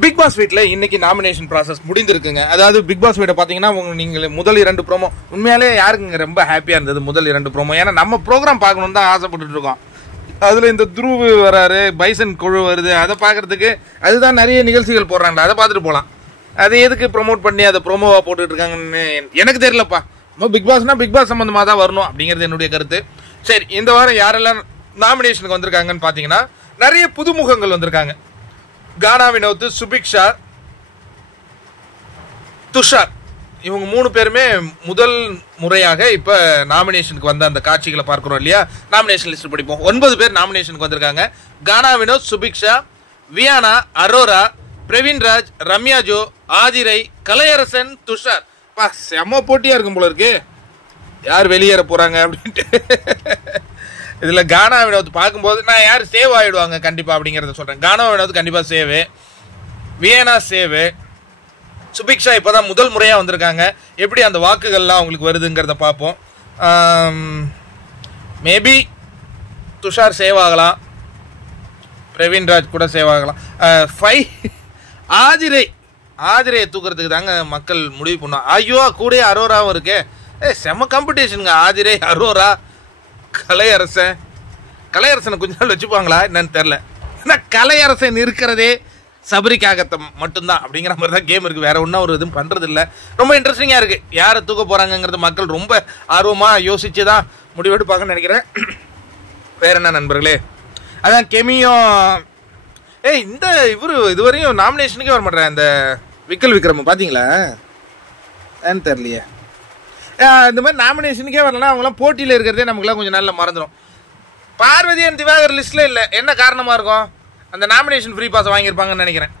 Big pass வீட்ல இன்னைக்கு nomination process முடிந்திருக்குங்க. அதாவது பிக் பாஸ் வீட்டை பார்த்தீங்கன்னா நீங்க முதல் 2 ப்ரோமோ உண்மையாலே யாருக்குங்க ரொம்ப ஹாப்பியா இருந்தது முதல் 2 ப்ரோமோ. ஏன்னா நம்ம ப்ரோக்ராம் பார்க்கணும்னு தான் ஆசைப்பட்டுட்டு இருக்கோம். அதுல இந்த துருவு வராரு, பைசன் குழு வருது, அதை பார்க்கறதுக்கு அதுதான் நிறைய நிகழ்ச்சிகள் போடுறாங்க, அதை பார்த்துட்டு போகலாம். அதை எதுக்கு ப்ரொமோட் பண்ணி அதை ப்ரோமோவா போட்டுட்டு இருக்காங்கன்னு எனக்கு தெரியலப்பா. பிக் பாஸ்னா பிக் பாஸ் சம்பந்தமாக தான் வரணும் அப்படிங்கிறது என்னுடைய கருத்து. சரி, இந்த வாரம் யாரெல்லாம் நாமினேஷனுக்கு வந்திருக்காங்கன்னு பார்த்தீங்கன்னா நிறைய புதுமுகங்கள் வந்திருக்காங்க. கானா வினோத், சுபிக்ஷா, துஷார், இவங்க 3 பேருமே முதல் முறையாக இப்போ நாமினேஷனுக்கு வந்த அந்த காட்சிகளை பார்க்குறோம் இல்லையா. நாமினேஷன் லிஸ்ட் படிப்போம். 9 பேர் நாமினேஷனுக்கு வந்திருக்காங்க. கானா வினோத், சுபிக்ஷா, வியானா, அரோரா, பிரவீன்ராஜ், ரம்யா ஜோ, ஆதிரை, கலையரசன், துஷார். பா, செம்ம போட்டியாக இருக்கும் போல இருக்கு யார் வெளியேற போகிறாங்க அப்படின்ட்டு. இதில் கானா வினோத் பார்க்கும்போது நான் யார் சேவ் ஆகிடுவாங்க கண்டிப்பாக அப்படிங்கிறத சொல்கிறேன். கானா வினோத் கண்டிப்பாக சேவு, வியனா சேவு, சுபிக்ஷா இப்போ தான் முதல் முறையாக வந்திருக்காங்க. எப்படி அந்த வாக்குகள்லாம் அவங்களுக்கு வருதுங்கிறத பார்ப்போம். மேபி துஷார் சேவ் ஆகலாம், பிரவீன்ராஜ் கூட சேவ் ஆகலாம். ஆதிரையை தூக்குறதுக்கு தாங்க மக்கள் முடிவு பண்ணுவோம். ஐயோ, கூட அரோராவும் இருக்கே. செம்ம காம்படிஷனுங்க. ஆதிரை, அரோரா, கலையரசனை கொஞ்ச நாள் வச்சுப்பாங்களா என்னன்னு தெரில. ஏன்னா கலையரசன் இருக்கிறதே சபரிக்காக மட்டும்தான் அப்படிங்கிற மாதிரி தான் கேம் இருக்குது. வேற ஒன்றும் ஒரு இதுவும் பண்ணுறது இல்லை. ரொம்ப இன்ட்ரெஸ்டிங்காக இருக்குது. யாரை தூக்க போகிறாங்கங்கிறது மக்கள் ரொம்ப ஆர்வமாக யோசிச்சு தான் முடிவெடுப்பாங்கன்னு நினைக்கிறேன். வேற என்ன நண்பர்களே, அதான் கெமியும் இந்த இதுவரையும் நாமினேஷனுக்கே வர மாட்டேறேன். இந்த விக்கல் விக்ரம் பார்த்தீங்களா ஏன்னு தெரியலையே. இந்த மாதிரி நாமினேஷனுக்கே வரலன்னா அவங்களாம் போட்டியில் இருக்கிறதே நமக்குலாம் கொஞ்சம் நாளில் மறந்துடும். பார்வதி அண்ட் திவாகர் லிஸ்ட்டில் இல்லை. என்ன காரணமாக இருக்கும்? அந்த நாமினேஷன் ஃப்ரீ பாஸ் வாங்கியிருப்பாங்கன்னு நினைக்கிறேன்.